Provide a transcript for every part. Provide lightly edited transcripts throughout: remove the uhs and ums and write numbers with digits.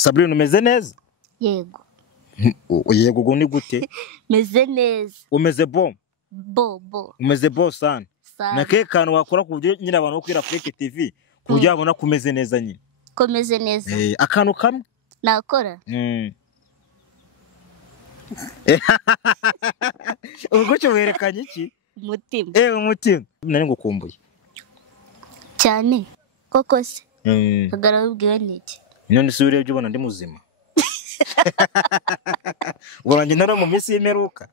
Sabrina umeze neza? Yego. Yego go ni gute? Meze neza. Umeze bo? Bo. Umeze bo sana. Na ke kantu wakora ku buryo nyine abantu bo kuri Afrique TV ku buryo babona kumeze neza nyine. Komeze neza. Akantu kamwe nakora. Ubwo cyo werekanye iki? Umutima. Umutima. Nari ngukumbuye. Cyane. Koko se. Kagara ubwiwe niki? None se urebye ubona ndi muzima. Ubonye naro mu minsi y'imperuka.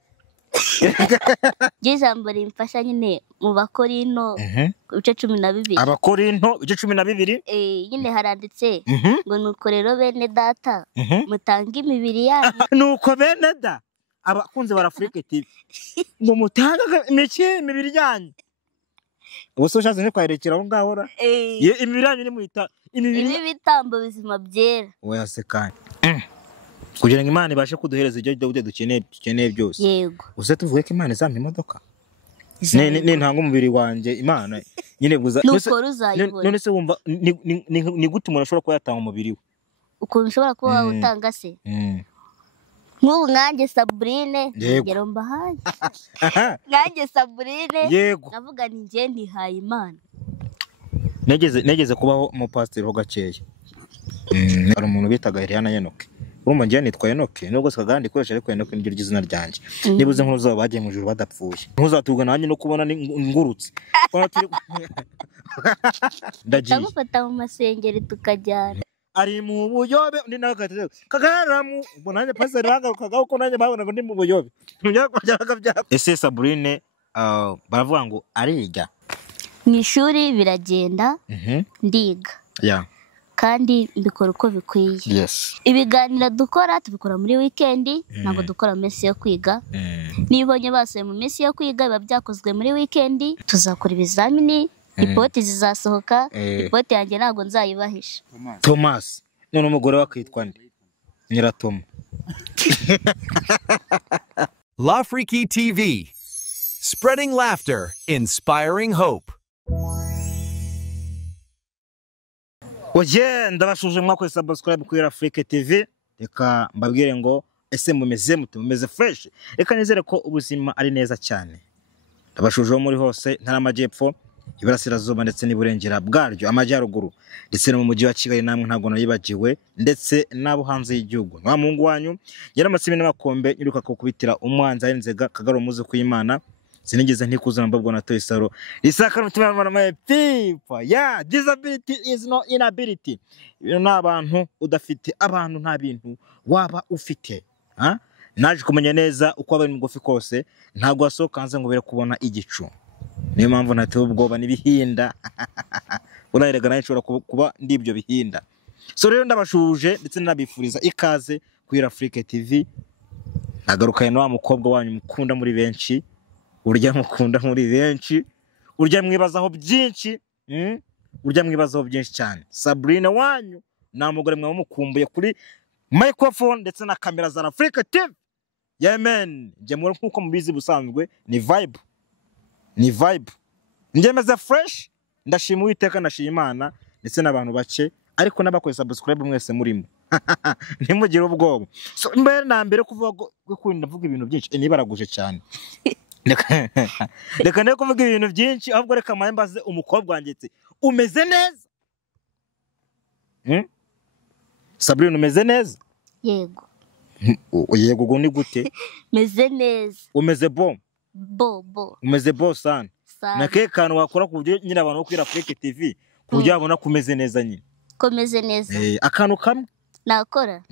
Ijambo rimfasha nyine mu Bakorinto ibice 12. Abakorinto ibice 12? Nyine haranditse ngo nuko rero bene data mutanga imibiri yanyu. Nuko bene da abakunze bara Afrique TV ngo mutanga imibiri yanyu. Ubwo ushaze ne kwayerekera aho ngahora. Imibiri yanyu ni muita imibiri bitambo bizima byera. Oya se kandi. Kugira ngo Imana ibashe kuduhereza ibyo dukeneye byose. Yego. Uze tuvuge ko Imana izampa imodoka. Ne ntanga umubiri wanje Imana nyine guza. Nuko ruzayibona. None se wumva ni gute umuntu ashobora kuba yatanga umubiri we? Ukuntu ushobora kuba utanga se? Nk'ubu nkanjye Sabrine ngero mbahaye. Nkanjye Sabrine navuga ni nje ndihaye Imana. Negeze kubaho mu pastor ho gakeya. Ari umuntu bitaga Eliana Yenoke. Urumva ngiye nitwaye Enoke nubwo sikagandi koresha ariko Enoke niryo ryizina ryanje. Nibuze nk'uzo bagiye mu juru badapfuye. Ntuzatubwa nanjye no kubona ngurutse. Ndagiye. Ndagufata mu masengeri tukajyana. Ari mu buyobe undi nawe gateze. Kagaramu ubwo nanjye pastor ragarukaga uko nanjye babona ngo ndi mu buyobe. Ntujya kujyaga byako. Ese Sabrine baravuga ngo ariga. Mu ishuri biragenda ndiga. Kandi mbikora uko bikwiye. Yes. Ibiganiro dukora tubikora muri weekend ntabwo dukora mesi yo kwiga. Nibonye basuye mu mesi yo kwiga biba byakozwe muri weekend tuzakora ibizamini. Ipoti zizasohoka. Ipoti yanjye ntabwo nzayibahisha. Thomas none umugore wakitwa nde? Nyiratoma. Lafriki TV, spreading laughter, inspiring hope. Oje ndabashuje mwako subscribe kuri Afrique TV. Reka mbabwire ngo ese mumeze mumeze fresh. Reka nizere ko ubuzima ari neza cyane. Ndabashuje muri hose ntara amajyepfo, iburasirazuba ndetse n'iburengera bwaryo, amajyaruguru ndetse no mu mujyi wa Kigali namwe ntabwo nayibagiwe ndetse nabo hanze y'igihugu. Wa mungu wanyu yaramasime n'abakombe nyiruka ko kubitira umwanza y'inzega kagaro muze kuyimana. Sinigeze ntikuzana mbabwo na Toy Saro. Isaka mutima mana my people. Yeah, disability is no inability. N'abantu udafite abantu nta bintu waba ufite. Naje kumenya neza uko abari mugufi kose ntago asokanze ngo bere kubona igicu. Niyo mpamvu natewe ubwoba nibihinda. Urayirega nayo nshobora kuba ndibyo bihinda. So rero ndabashuje ndetse nabifuriza ikaze kuri Afrique TV. Nagarukaye no wa mukobwa wanyu mukunda muri benshi. Urya mukunda muri benshi, urya mwibazaho byinshi, urya mwibazaho byinshi cyane. Sabrina wanyu namugore mwe mukumbuye kuri microphone ndetse na kamera za Afrique TV. Yemen, jemura nkuko mubizi busanzwe ni vibe. Ni vibe. Njemeza fresh, ndashima Uwiteka ndashima Imana ndetse n'abantu bake ariko nabakoze subscribe mwese murimo. Ntimugire ubwoba. So mbere na mbere kuvuga ko ndavuga ibintu byinshi nibaraguje cyane. Reka ne kuvuga ibintu byinshi ahubwo reka mayembaze umukobwa wanjye umeze neza? Sabrina umeze neza? Yego. Yego go ni gute? Meze neza. Umeze bo? Bo. Umeze bo sana. Na ke kantu wakora ku buryo nyine abantu bo kuri Afrique TV ku buryo babona kumeze neza nyine. Komeze neza. Akantu kamwe nakora.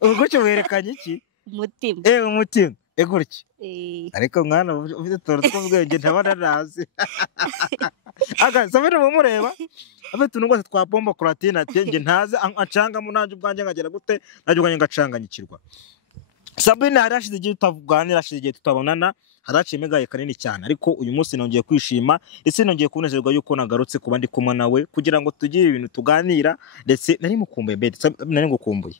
Ubwo cyo werekanye iki? Umutima. Umutima. Gutya. Ariko mwana ufite toro tw'ubwenge ntabana nazi. Sabene mumureba. Afite unugose twa bomba Coratina atenge ntaze acanga mu nanje ubwanje ngagera gute naje ubwanje ngacanganyikirwa. Sabine harashize igihe tutavuganira hashize igihe tutabonana haraciye megaye kanini cyane ariko uyu munsi nongeye kwishima ndetse nongeye kunezerwa yuko nagarutse kuba ndi kumwe nawe kugira ngo tugire ibintu tuganira ndetse nari mukumbuye bede nari ngukumbuye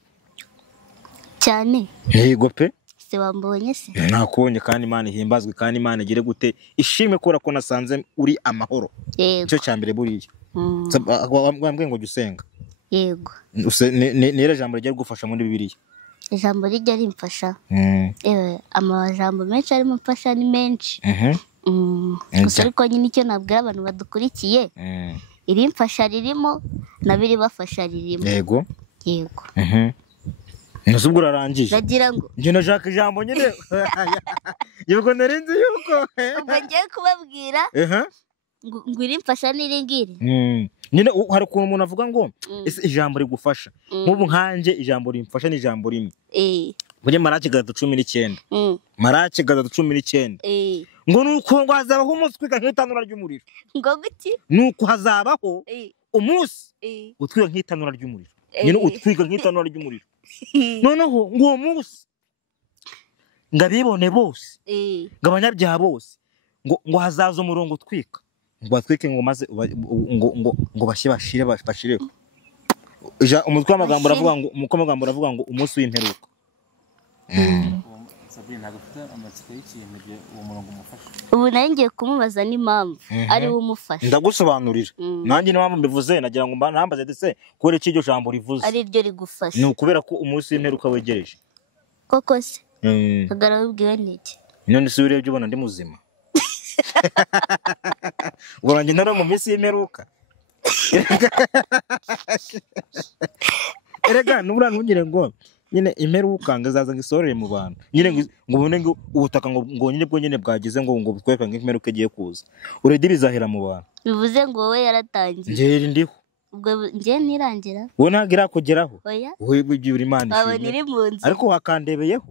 cyane. Yego pe. Se wambonye se? Nakubonye kandi Imana ihimbazwe kandi Imana igire gute ishimwe kora ko nasanze uri amahoro. Yego. Cyo cyambere buriye. wambwiye ngo jya usenga. Yego. Ni jambo rigiye gufasha muri Bibiliya. Ijambo rijya rimfasha. Amajambo menshi arimo mfasha ni menshi. Gusa ariko nyine icyo nabwira abantu badukurikiye, irimfasha ririmo na biri bafasha ririmo. Yego. Yego. Nuzubwo urarangije. Nagira ngo njye nashaka ijambo nyine. Yego narinzi yuko. ubwo ngiye kubabwira ngo irimfasha n'iringiri. Nyine hari ukuntu umuntu avuga ngo ese ijambo rigufasha. Nk'ubu nkanje ijambo rimfasha ni ijambo rimwe. Muri Maraki 3:19. Maraki 3:19. Ngo nuko ngo hazabaho umunsi utwika nk'itanura ry'umuriro. Ngo guki? Nuko hazabaho umunsi utwika nk'itanura ry'umuriro. Nyine utwika nk'itanura ry'umuriro. Noneho ngo uwo munsi ngabibone bose, ngabanyabyaha bose, ngo hazaza umurongo utwika, ngo batwike ngo maze ngo bashire. Umutwe w'amagambo uravuga ngo umunsi w'imperuka. Ubu nayo ngiye kumubaza n'impamvu ari we umufasha. Ndagusobanurira. Nanjye n'impamvu mbivuze nagira ngo nambaze ndetse kubera iki iryo jambo rivuze. Ari ryo rigufasha. Ni ukubera ko umunsi w'imperuka wegereje. Koko se? Kagara wibwiwe n'iki? None se urebye ubona ndi muzima. Ubwo nanjye nari mu minsi y'imperuka. Erega nubura ntugire ngo nyine imperuka ngazaza ngisorere mu bantu. Nyine ngo ubone ngo ubutaka ngo nyine bwo nyine bwagize ngo butweka nk'imperuka igiye kuza. Uredi bizahera mu bantu. Bivuze ngo wowe yaratangiye. Njye ndiho. Ubwo njye nirangira. Wowe ntagira kugeraho. Oya. Wowe bigira Imana ishimwe. Aba niri mu nzu. Ariko wakandebeyeho.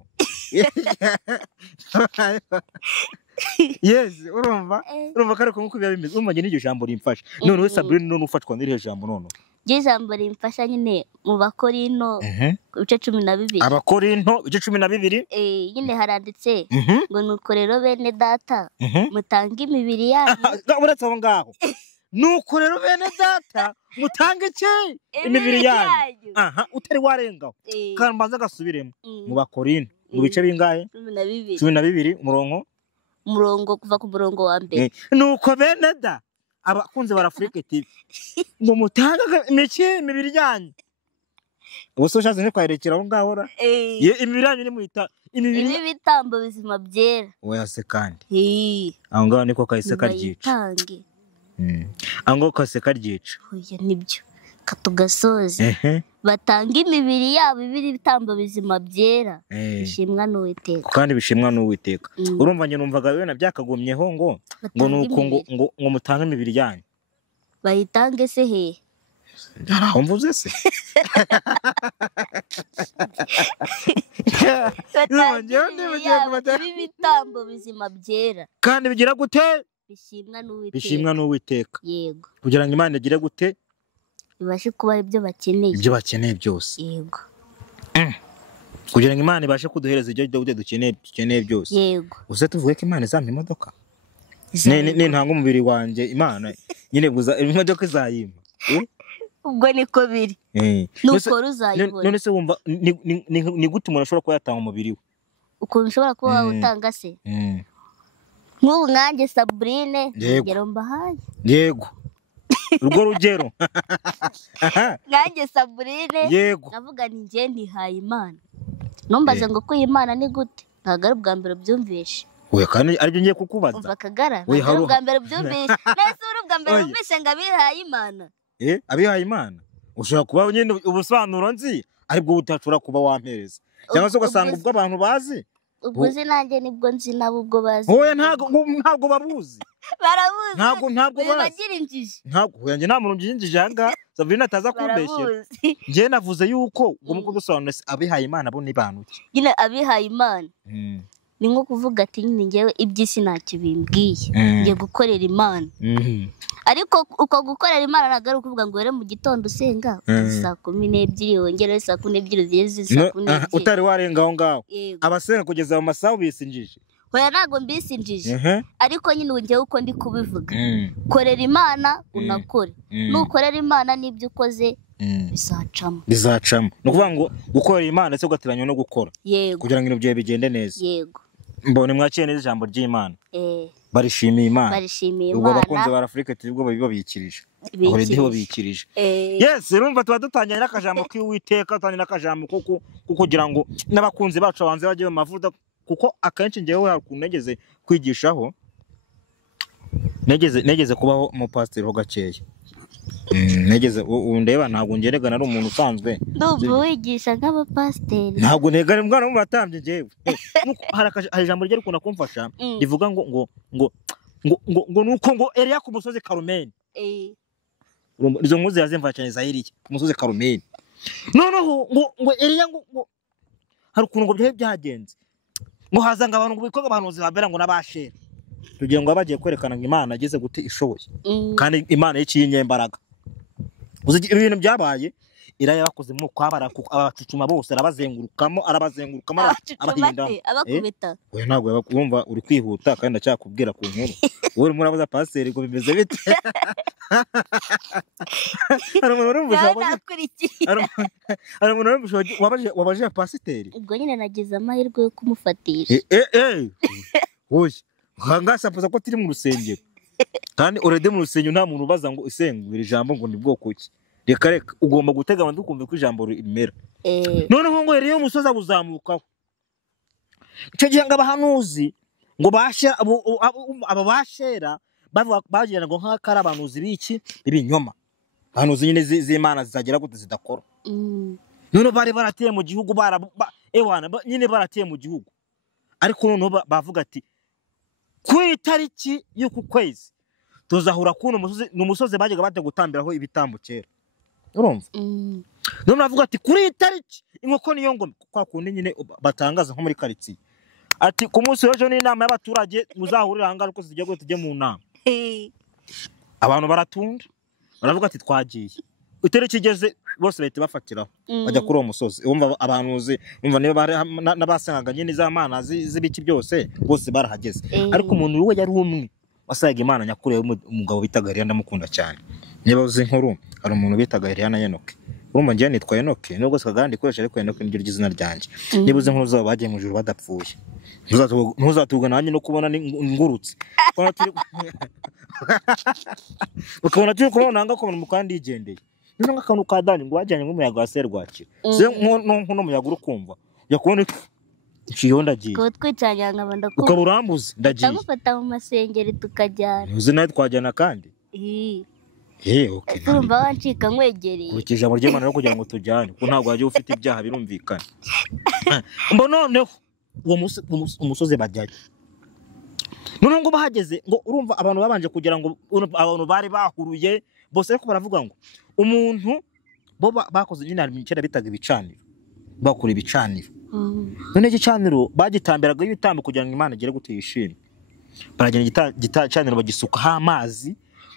Yes, urumva kare ko nkuko biba bimeze. Umanye n'iryo jambo rimfasha. None we Sabrine none ufatwa n'iryo jambo none. Ijambo rimfasha nyine mu Bakorinto ibice 12. Abakorinto ibice 12. Nyine haranditse ngo nuko rero bene data mutanga imibiri yanyu. Uretse aho ngaho. Nuko rero bene data mutange iki imibiri yanyu. Utari warengaho. Kandi mbanza gasubiremo mu Bakorinto mu bice bingahe? 12 umurongo kuva ku murongo wa mbere. Nuko bene da abakunze barafurike TV ngo mutanga imibiri yanyu. Ubwo ushaze ne kwarekera aho ngaho ra. Imibiri yanyu ni muita imibiri bitambo bizima byera. Oya se kandi. Aho ngaho niko kahise karyica. Aho ngaho kahise karyica. Oya nibyo. Katugasoze. Batanga imibiri yabo ibiri bitambo bizima byera. Bishimwa n'Uwiteka. Kandi bishimwa n'Uwiteka. Urumva nyine numvaga wena byakagumyeho ngo nuko ngo mutanga imibiri yanyu. Bayitange se he? Aho mvuze se. Ibi bitambo bizima byera. Kandi bigira gute? Bishimwa n'Uwiteka. Yego. Kugira ngo Imana igire gute? Ibashe kuba ibyo bakeneye. Ibyo bakeneye byose. Yego. Kugira ngo Imana ibashe kuduhereza ibyo dukeneye byose. Yego. Uze tuvuge ko Imana izampa imodoka. Ne ntanga umubiri wanje Imana nyine guza imodoka izayima. Ubwo niko biri. Nuko ruzayibona. None se wumva ni gute umuntu ashobora kuba yatanga umubiri we? Ukuntu ushobora kuba utanga se? Nk'ubu nkanjye Sabrine ngero mbahaye. Yego. Urwo rugero. Nkanjye Sabrine. Yego. Navuga ni njye ntihaye Imana. Numbaze ngo ko Imana ni gute? Ntabwo ari ubwa mbere byumvishe. Oya kandi aribyo ngiye kukubaza. Umva Kagara. Ntabwo ari ubwa mbere byumvishe. Nese uri ubwa mbere wumvishe ngo abihaye Imana. Abihaye Imana. Ushobora kuba nyine ubusobanuro nzi aribwo utashobora kuba wampereza. Cyangwa se ugasanga ubwo abantu bazi. Ubwo uzi nanjye nibwo nzi nabo ubwo bazi. Oya ntabwo babuzi. Barabuzi. Ntabwo bazi. Bagira injiji. Ntabwo yanjye nta muntu njinjije hanga. Sabrina ataza kumbeshyera. Ngiye navuze yuko ubwo muko gusobanura abihaye Imana bo ni bantu. Nyine abihaye Imana. Ni nko kuvuga ati nyine ngewe iby'isi ntacyo bimbwiye. Ngiye gukorera Imana. Ariko uko gukorera Imana ntabwo ari ukuvuga ngo were mu gitondo usenga saa 12 wongere saa 12 zigeze saa 12. Utari warenga aho ngaho. Abasenga kugeza mu masaha bisinjije. Oya ntabwo mbisinjije. Ariko nyine ngewe uko ndi kubivuga. Korera Imana unakore. Nukorera Imana n'ibyo ukoze bizacamo. Ni ukuvuga ngo gukorera Imana se ugatiranya no gukora. Yego. Kugira ngo ibintu byawe bigende neza. Yego. Mbone mwaciye neza ijambo ry'Imana. barishimiye Imana. barishimiye Ubwo abakunzi Imana ba Afrique TV ubwo babikirije. bikirije. Already ho bikirije. Yes, urumva tuba dutanganye n'akajambo k'Uwiteka, tutanganye n'akajambo kugira ngo n'abakunzi bacu banze bajye mu mavuta, kuko akenshi ngewe hakunegeze kwigishaho negeze kubaho mu pastor ho gakeya. Negeze undeba ntabwo ngerega nari umuntu usanzwe. ndumva wigisha nk'abapasiteri. Ntabwo negare mwana mu batambye ngewe. Hari ijambo rye rikunda kumfasha rivuga ngo nuko ngo Eliya ku musozi Karumeli. Izo nkuzi yazemva cyane za Eliya ku musozi Karumeli. Noneho ngo Eliya ngo hari ukuntu ngo byagenze. Ngo hazanga abantu ngo bikoga abantu zibabera ngo nabashera. Tugiye ngo abagiye kwerekana ngo Imana ageze gute ishoboye. Kandi Imana yiciye inyembaraga. Uzi ibintu byabaye Eliya yabakoze mu kwabara abacucuma bose arabazengurukamo abahinda. Abakubita. Oya ntabwo yabakumva uri kwihuta kandi ndacyakubwira ku nkuru. Wowe murabaza pastor ngo bimeze bite? Ari umuntu wabaje pastor. Ubwo nyine nagize amahirwe yo kumufatisha. Oya ngasa mpuza ko tiri mu rusengero. Kandi already mu rusengero nta muntu ubaza ngo isengura ijambo ngo ni bwoko ki. Reka ugomba gutega amatwi ukumva ko ijambo rimera. Noneho ngo Eliya umusozi abuzamukaho. Icyo gihe ngo abahanuzi ngo bashera aba bashera bagira ngo nk'akara abanuzi biki ibinyoma. Abahanuzi nyine z'Imana zizagera gute zidakora. None bari barateye mu gihugu nyine barateye mu gihugu. Ariko noneho bavuga ati ku itariki y'uku kwezi tuzahura kuno umusozi bajyaga bajya gutambiraho ibitambo kera. Urumva? None bavuga ati kuri itariki inkoko niyo ngoma kwa kundi nyine batangaza nko muri quartier. Ati ku munsi w'ejo ni inama y'abaturage muzahurira hanga ariko zijya gute tujye mu nama. Abantu baratunda. Baravuga ati twagiye. Itariki igeze bose bahita bafatiraho. Bajya kuri uwo musozi. Umva abanuzi, umva niba nabasengaga nyine za Mana z'ibiki byose bose barahageze. Ariko umuntu we yari umwe wasaga Imana nyakure umugabo bitaga Eliya ndamukunda cyane. Niba uzi inkuru ari umuntu bitaga Eliya na Enoke. Urumva ngiye nitwa Enoke nubwo sikagandi koresha ariko Enoke niryo ryizina ryanjye. Niba uzi inkuru zabo bagiye mu juru badapfuye. Ntuzatubwa nanjye no kubona ngurutse. Ukabona turi kubona nanga ko mu kandi yigendeye. Nino ngakantu ka Dani ngo wajyanye nk'umuyaga wa serwakira. Se nko muyaga urukumva. Yakubona ikiyonda giye. Ko twicanya nkabanda ko. Ukaburambuze ndagiye. Tagufata mu masengeri tukajyana. Uzi nayo twajyana kandi? Okay. Urumva wancika nkwegereye. Kurikije ijambo ry'Imana no kugira ngo tujyane. Ko ntabwo waje ufite ibyaha birumvikana. Mbo noneho uwo umusozi bajyaye. None ngo bahageze ngo urumva abantu babanje kugira ngo abantu bari bahuruye bose ariko baravuga ngo umuntu bo bakoze nyine ari cyera bitaga ibicaniro. Bakura ibicaniro. None igicaniro bagitambiraga ibitambo kugira ngo Imana igere gute yishime. Baragenda gicaniro bagisukaho amazi.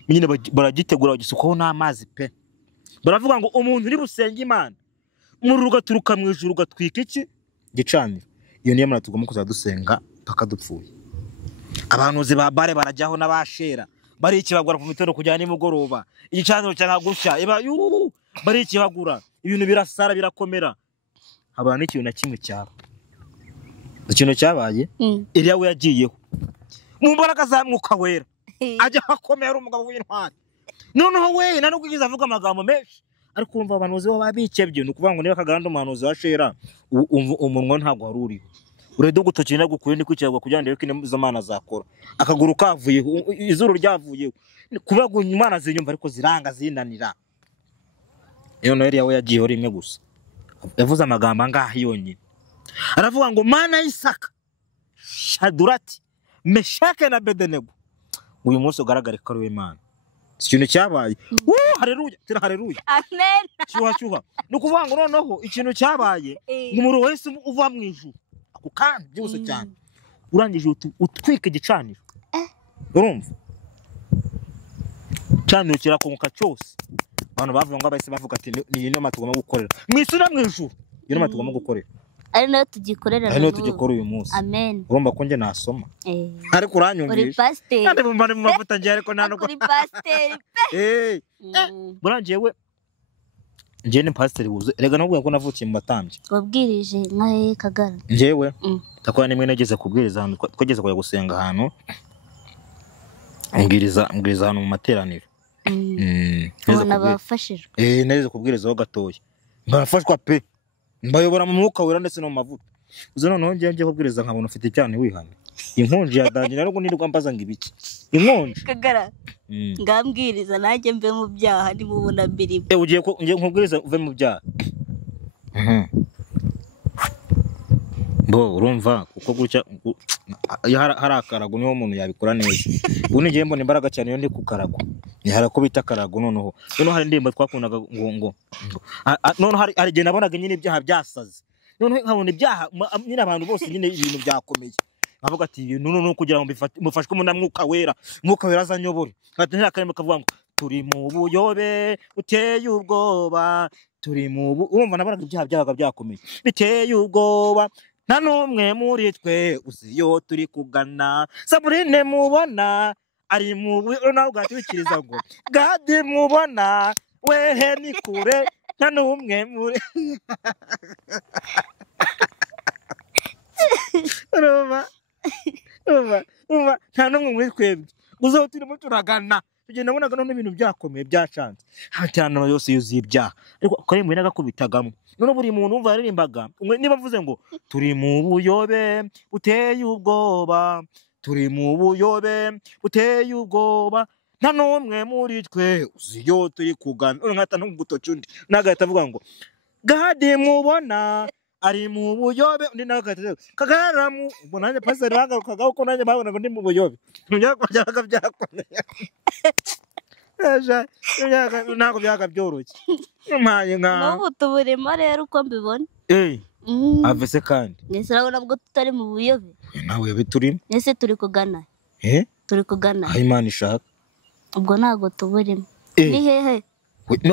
Nyine baragitegura bagisukaho n'amazi pe. Baravuga ngo umuntu uri busenge Imana umuriro ugaturuka mu ijuru gatwika iki gicaniro. Iyo niyo Mana tugomba kuzadusenga paka dupfuye. Abanuzi ba bare barajyaho n'abashera bari ikibagura ku mitero kujyana nimugoroba igicaniro cyangagusha bari ikibagura ibintu birasara birakomera. Abantu ikintu na kimwe cyaba ikintu cyabaye Eliya we yagiyeho mu mbaraga za Mwuka Wera ajya akomera umugabo w'intwari. Noneho we nano kugize avuga amagambo menshi ariko urumva abanuzi bo babikebye nukuvuga ngo niba kaganda umuhanuzi wa Shera umunwa ntabwo waruriho. Uredo gutokina gukuye ndikukirwa kugira ngo ndebe izo Mana zakora. Akaguru kavuye izuru ryavuye kuba Imana zinyumva ariko ziranga zinanira. Iyo no Eliya we yagiye rimwe gusa. Yavuze amagambo angahe yonyine. Aravuga ngo Mana y'Isaka Shadurati Meshake na Bedenego uyu munsi ugaragare ko ari we Mana. Ikintu cyabaye. Haleluya, tira haleluya. Amen. Cyuha. Nukuvuga ngo noneho ikintu cyabaye umuro wese uva mu ijuru. Ako kandi byose cyane. Urangije utwika igicaniro. Urumva? Caniro kirakonka cyose. Abantu bavuga ngo abahise bavuga ati ni inama tugomba gukorera. Mwisura mu ijuru. Iyo nama tugomba gukorera. Ari nayo tugikorera. Ari nayo tugikora uyu munsi. Amen. Urumva ko nge nasoma. Ariko uranyumvisha. Uri pastor. Kandi bumva mu mavuta ngiye ariko nano. Uri pastor. Burangiye we ngiye ni pastor buze. Erega nubwo ko navukiye mu batambye. Wabwirije nka Kagara. Ngewe takwa nimwe nageze kubwiriza ahantu twageze kujya gusenga ahantu. mbwiriza hano mu materaniro. ubona bafashijwe. Neza kubwirizaho gatoya barafashwa pe, mbayobora mu mwuka wera ndetse no mu mavuta. Uzo noneho ngiye kubwiriza nkabona ufite cyane wihana inkonji yadangira ariko nirwa mbaza ngo ibiki inkonji Kagara ngambwiriza nanjye mbe mu byaha nimubona mbiri. Ugiye nkubwiriza uve mu byaha. Bo urumva uko gutya hari akarago niho umuntu yabikora neza. Ubu nigiye mbona imbaraga cyane yo ndi ku karago, ni harako bita karago. Noneho hari indirimbo twakundaga ngo noneho hari igihe nabonaga nyine ibyaha byasaze, noneho nkabona ibyaha nyine abantu bose nyine ibintu byakomeye, nkavuga ati noneho kugira ngo mufashwe na mwuka wera azanyobore. Ati ntakarimo kavuga ngo turi mu buyobe uteye ubwoba, turi mu urumva nabonaga ibyaha byabaga byakomeye biteye ubwoba, nta n'umwe muri twe uziyo turi kugana. Sabrine mubona ari mu nawe gatwikiriza ngo gade mubona wehe ni kure, nta n'umwe muri urumva nta n'umwe muri twebwe uzo turimo turagana. Tugenda nabonaga none ibintu byakomeye byacanze, hatana yose yuzuye ibyaha, ariko kare mwene gakubitagamo. None buri muntu umva yaririmbaga niba mvuze ngo turi mu buyobe uteye ubwoba, turi mu buyobe uteye ubwoba, nta n'umwe muri twe uziyo turi kugana. Nkata n'ugutoki undi nagahita avuga ngo gade mubona ari mu buyobe, undi nagahita Kagara ubwo nanjye pastor bagarukaga uko nanjye babonaga ndi mu buyobe. Byakwajaga byakomeye ntabwo byaga byoroshye mpaye nka n'ubu tuburimo rero uko mbibona. avese kandi Nese urabona bwo tutari mu buyobe, nawe biturimo. Nese turi kugana turi kugana aho Imana ishaka, ubwo ntago tuburimo. Ni hehe?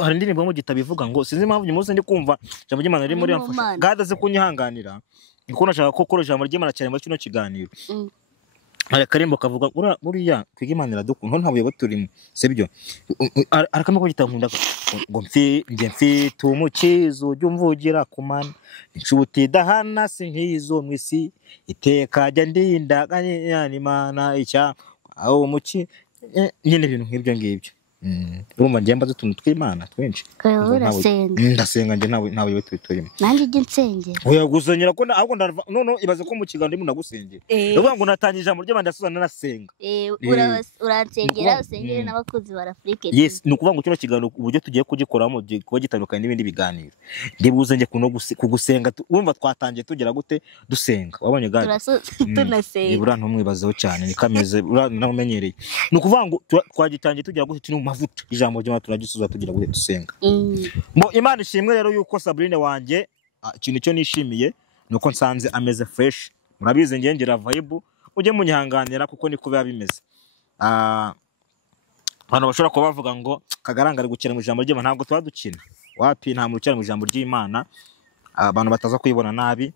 Hari indirimbo mu gitabo ivuga ngo sinzi impamvu uyu munsi ndi kumva ijambo ry'Imana riri muri amfasha gadaze kunyihanganira, niko nashaka ko kora ijambo ry'Imana cyane muri kino kiganiro. Hari akarimbo kavuga buriya kwiga Imana iradukunda nta buyobe turimo, sibyo? Arakamwe ko gitabo nkunda ngo mfite umukizo ujya umvugira ku mana, inshuti dahana si nk'izo mwisi, iteka jya ndinda kanyana Imana icya aho umuki nyine ibintu nk'ibyo ngibyo. Urumva ngiye mbaza utuntu tw'Imana twinshi. Ndasenga nje nawe wewe turimo. Nanjye ijye nsengera. Oya gusengera ko ahubwo none ibaze ko mu kiganiro ndimo ndagusengera. Uvuga ngo natangije ijambo ry'Imana ndasuzana nasenga. Uransengera usengere n'abakozi ba Afrique. Yes, ni ukuvuga ngo kino kiganiro uburyo tugiye kugikoramo kuba gitandukanye n'ibindi biganiro. Ndibuze nje kugusenga, urumva twatangiye tugira gute dusenga. Wabonye gade? Tunasenga. Ibura ntumwibazeho cyane nikameze namumenyereye. Ni ukuvuga ngo twagitangiye tugira gute turi mu mavuta ijambo ry'Imana turagisuza tugira gute dusenga. Mo Imana ishimwe rero yuko Sabrine wanjye ikintu cyo nishimiye nuko nsanze ameze fresh. Murabize ngengera vibe ujye munyihanganira kuko niko biba bimeze. Abantu bashobora kuba bavuga ngo Kagaranga ari gukina mu ijambo ry'Imana, ntabwo twadukina wapi, nta muntu cyane mu ijambo ry'Imana, abantu bataza kuyibona nabi.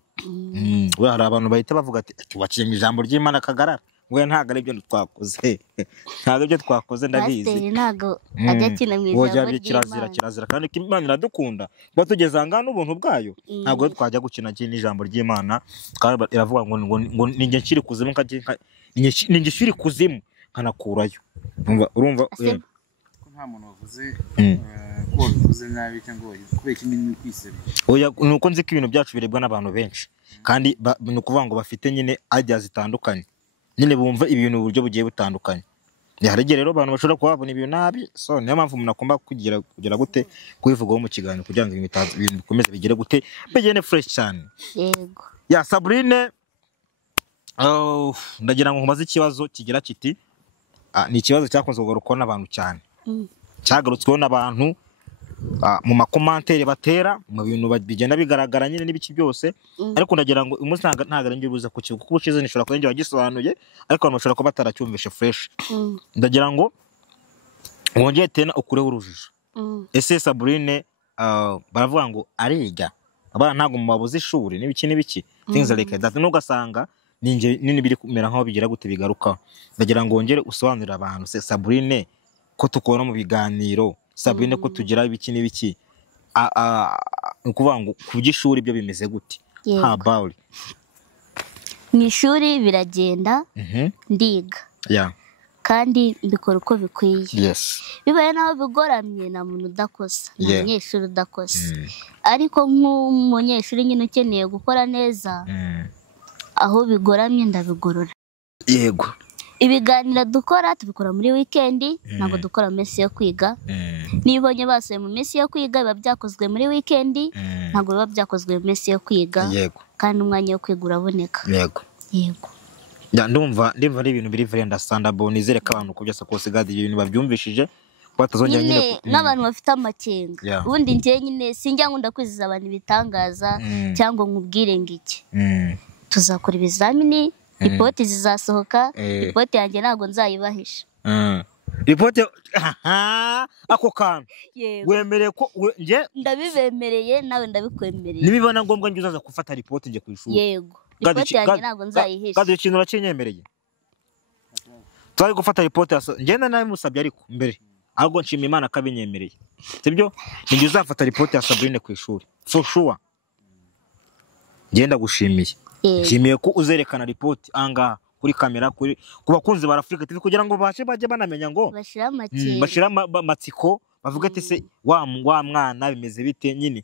Hari abantu bahita bavuga ati tubakiye mu ijambo ry'Imana Kagarara, we ntago ari byo twakoze, ntago ibyo twakoze ndabizi. Pastor ntago ajya kina mu ijambo ry'Imana, kirazira kandi Imana iradukunda kuba tugeze anga n'ubuntu bwayo. Ntago twajya gukina n'ijambo ry'Imana, iravuga ngo ninjye nshiri kuzimu ninjye nshiri kuzimu nkanakurayo. Urumva ko nta muntu wavuze ko wavuze nabi cyangwa kubera ikindi kwisebya. Oya nuko nzi ko ibintu byacu birebwa n'abantu benshi, kandi ni ukuvuga ngo bafite nyine ideas zitandukanye, nyine bumva ibintu uburyo bugiye butandukanye. Hari rero abantu bashobora kubabona ibintu nabi, so niyo mpamvu umuntu agomba kugira gute kubivugaho mu kiganiro kugira ngo ibintu bikomeze bigere gute bigene fresh cyane. Yego. Ya Sabrine, ndagira ngo nkubaze ikibazo kigira kiti ni ikibazo cyakunze kugarukwa n'abantu cyane. Cyagarutsweho n'abantu mu makomantere batera mu bintu bigenda bigaragara nyine n'ibiki byose, ariko ndagira ngo umunsi ntago ngiye buza ku kigo kuko ucize nishobora kuba ngiye wagisobanuye, ariko abantu bashobora kuba bataracyumvishe fresh. Ndagira ngo wongeye tena ukureho urujijo. Ese Sabrine baravuga ngo ariga abana ntago mubabuze ishuri n'ibiki things like that, nugasanga nini biri kumera nkaho bigira gute bigaruka. Ndagira ngo wongere usobanurira abantu se Sabrine ko tukora mu biganiro, Sabrine ko tugira ibiki n'ibiki, ukuvuga ngo kugishuri byo bimeze gute? Ha Bauli mu ishuri biragenda, ndiga kandi mbikora uko bikwiye. Yes. Bibaye naho bigoramye nta muntu udakosa, nta Yeah. munyeshuri udakosa. Ariko nk'umunyeshuri nyine ukeneye gukora neza, aho bigoramye ndabigorora. Yego. Ibiganiro dukora tubikora muri weekend, ntabwo dukora mu minsi yo kwiga. Niba ubonye basuye mu minsi yo kwiga biba byakozwe muri weekend, ntabwo biba byakozwe mu minsi yo kwiga. Yego. Kandi umwanya wo kwiga uraboneka. Yego. Yego. Ndumva ari ibintu biri very understandable, nizere ko abantu kubyasa kose gadi ibintu babyumvishije batazongera nyine n'abantu bafite amakenga. Yeah. Ubundi njye nyine sinjya nkunda kwiziza abantu ibitangaza cyangwa nkubwire ngiki. Tuzakora ibizamini, ripoti zizasohoka, ripoti yanjye ntabwo nzayibahisha. Ripoti ako kantu Yego. wemereye ko nje Ndabibemereye nawe ndabikwemereye. nibibona ngombwa nje uzaza gufata ripoti nje ku ishuri. Yego. Ripoti yanjye ntabwo nzayihisha. Gadi ikintu urakinyemereye. Twari gufata ripoti ngenda nawe musabye ariko mbere ahubwo nshima Imana kabinyemereye. Sibyo? Nige uzafata ripoti ya Sabrine ku ishuri. For sure. Ngenda gushimiye. Nshimiye ko uzerekana ripoti anga kuri kamera ku bakunzi ba Africa TV kugira ngo baje banamenya ngo bashira amatsiko bavuga ati se wa mwana bimeze bite nyine.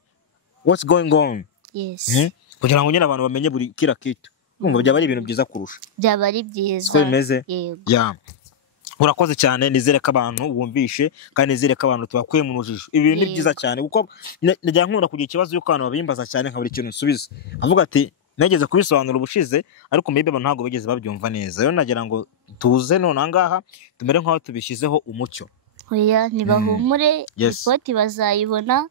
What's going on? Yes. Kugira ngo nyine abantu bamenye buri kira kitu. Ngo byaba ari ibintu byiza kurusha. Byaba ari byiza. Ko bimeze? Yego. Yeah. Urakoze cyane, nizere ko abantu bumvishe kandi nizere ko abantu tubakuye mu rujijo. Ibi ni byiza cyane kuko najya nkunda kugira ikibazo y'uko abantu babimbaza cyane nka buri kintu nsubiza. Avuga ati nageze kubisobanura ubushize ariko maybe abantu ntago bageze babyumva neza. Rero nagira ngo tuze none angaha tumere nk'aho tubishyizeho umucyo. Oya nibahumure, Yes. ripoti bazayibona.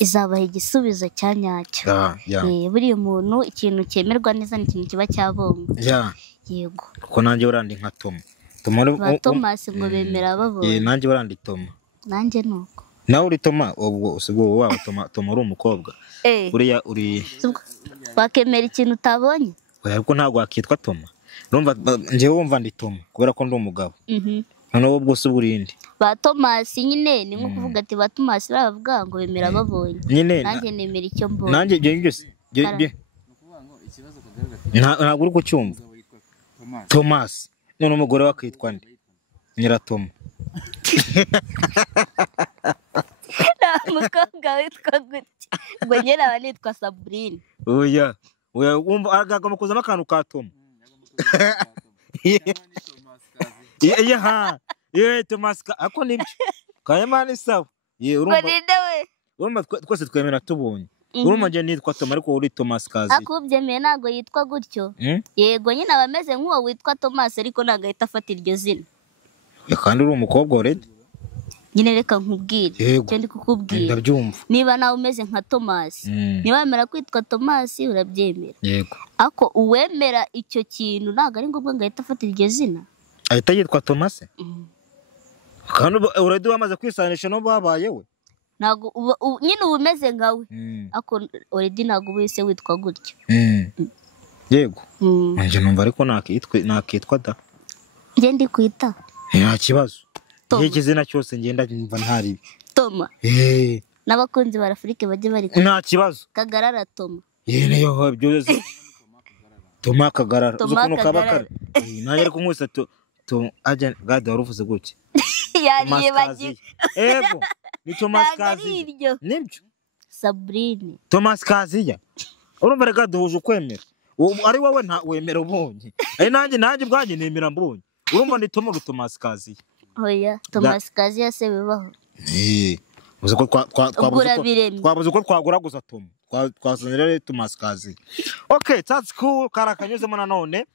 Izabaha igisubizo cya nyacyo. Buriya umuntu ikintu cyemerwa neza ni ikintu kiba cyabonga. Yego. Kuko nanjye urandi nka Toma. Ba Thomas ngo bemera babonye. Nanjye urandi Toma. Nanjye nuko. Nawe uri Toma ubwo usibwo wawe Toma uri umukobwa. Uriya uri wakemera ikintu utabonye? Oya ariko ntabwo wakitwa Toma. Urumva njyewe wumva ndi Toma kubera ko ndi umugabo. Noneho ubwo se burindi. Ba Thomas nyine ni nko kuvuga ati ba Thomas baravuga ngo bemera babonye. Nanjye nemera icyo mbonye. Nanjye ibyo byose ntabwo uri kucyumva. Thomas none umugore we akitwa nde? Nyiratoma. Umukobwa witwa gute? Ngo nyine aba nitwa Sabrine. Oya wumva agagama kuzamo akantu ka Toma. Thomas ako nibyo kayamani sawa. Urumva twese twemera tubonye. Urumva nje nitwa Toma ariko uri Thomas kazi. Akubyemeye ntago yitwa gutyo. Yego nyine abameze nk'uwo witwa Thomas ariko ntago ahita afata iryo zina. Kandi uri umukobwa already. Nyine reka nkubwire icyo ndi kukubwira. Ndabyumva. Niba nawe umeze nka Thomas, niba wemera kwitwa Thomas urabyemera. Yego. Ako uwemera icyo kintu ntago ari ngombwa ngo ahita afata iryo zina. Ahita yitwa Thomas? Kandi already wamaze kwisanisha no babaye we. Ntago nyine ubumeze nkawe. Ako already ntago wese witwa gutyo. Yego. Nje numva ariko nakitwa da. Nge ndi kwita. Nta kibazo. Iki zina cyose ngenda numva ntari. Toma. N'abakunzi ba Afrique bajye bari. Nta kibazo. Kagarara Toma. Niyo byose. Toma Kagarara. Uzukuno kabakara. Nanjye ariko nkwese to agent gade waruvuze gutya. Yariye bagiye. Ego. Ni Thomas Kazi. Nibyo. Sabrine. Thomas Kazi ya. Urumva rega duhuje ukwemera. Ari wowe nta wemera ubonye. Nanjye bwanjye nemera mbonye. Urumva ni Thomas Kazi. Oya, Thomas Kazi yase bibaho. Uzi ko twabuze ko twagura gusa Toma. Twazanira Thomas Kazi. Okay, that's cool. Karakanyuzemo nanone.